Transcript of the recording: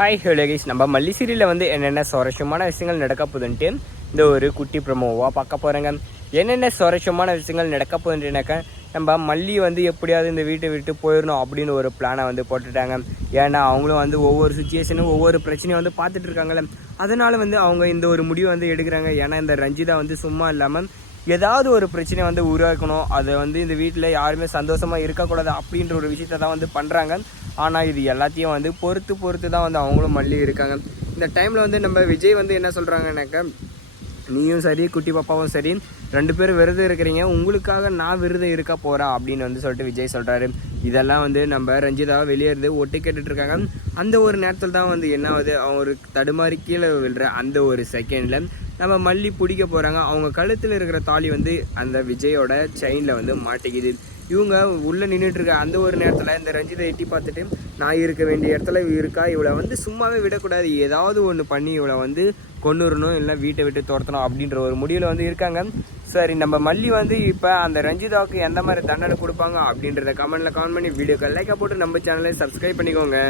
Hi ஹலோகேஷ் நம்ம மல்லி சீரியலில் வந்து என்னென்ன சுவாரஸ்யமான விஷயங்கள் நடக்க போகுதுன்ட்டு இந்த ஒரு குட்டி ப்ரமோவாக பார்க்க போகிறேங்க என்னென்ன சுவாரஸ்யமான விஷயங்கள் நடக்க போகுதுன்ட்டுனாக்கா நம்ம மல்லி வந்து எப்படியாவது இந்த வீட்டை விட்டு போயிடணும் அப்படின்னு ஒரு பிளானை வந்து போட்டுட்டாங்க. ஏன்னா அவங்களும் வந்து ஒவ்வொரு சுச்சுவேஷனும் ஒவ்வொரு பிரச்சனையும் வந்து பார்த்துட்டு இருக்காங்களே அதனால் வந்து அவங்க இந்த ஒரு முடிவை வந்து எடுக்கிறாங்க. ஏன்னா இந்த ரஞ்சிதா வந்து சும்மா இல்லாமல் ஏதாவது ஒரு பிரச்சனை வந்து உருவாக்கணும். அதை வந்து இந்த வீட்டில் யாருமே சந்தோஷமாக இருக்கக்கூடாது அப்படின்ற ஒரு விஷயத்த தான் வந்து பண்ணுறாங்க ஆனால் இது எல்லாத்தையும் வந்து பொறுத்து பொறுத்து தான் வந்து அவங்களும் மல்லி இருக்காங்க. இந்த டைமில் வந்து நம்ம விஜய் வந்து என்ன சொல்கிறாங்கனாக்க நீயும் சரி குட்டி பாப்பாவும் சரி ரெண்டு பேரும் விரதம் இருக்கிறீங்க. உங்களுக்காக நான் விரதம் இருக்க போகிறேன் அப்படின்னு வந்து சொல்லிட்டு விஜய் சொல்கிறாரு இதெல்லாம் வந்து நம்ம ரஞ்சிதா வெளியே இருந்து ஒட்டு கேட்டுட்ருக்காங்க அந்த ஒரு நேரத்தில் தான் வந்து என்ன ஆகுது? அவங்க ஒரு தடுமாறி கீழே விழுற அந்த ஒரு செகண்டில் நம்ம மல்லி பிடிக்க போகிறாங்க அவங்க கழுத்தில் இருக்கிற தாலி வந்து அந்த விஜயோட செயினில் வந்து மாட்டிக்குது. இவங்க உள்ளே நின்றுட்டு இருக்க அந்த ஒரு நேரத்தில் இந்த ரஞ்சிதை எட்டி பார்த்துட்டு நான் இருக்க வேண்டிய இடத்துல இவ இருக்கா? இவளை வந்து சும்மாவே விடக்கூடாது. ஏதாவது ஒன்று பண்ணி இவளை வந்து கொண்டு வரணும் இல்லை வீட்டை விட்டு துரத்தணும் அப்படின்ற ஒரு முடிவில் வந்து இருக்காங்க. சரி நம்ம மல்லி வந்து இப்போ அந்த ரஞ்சிதாவுக்கு எந்த மாதிரி தண்டனை கொடுப்பாங்க அப்படின்றத கமெண்ட்டில் கமெண்ட் பண்ணி வீடியோக்கு லைக்காக போட்டு நம்ம சேனலை சப்ஸ்கிரைப் பண்ணிக்கோங்க.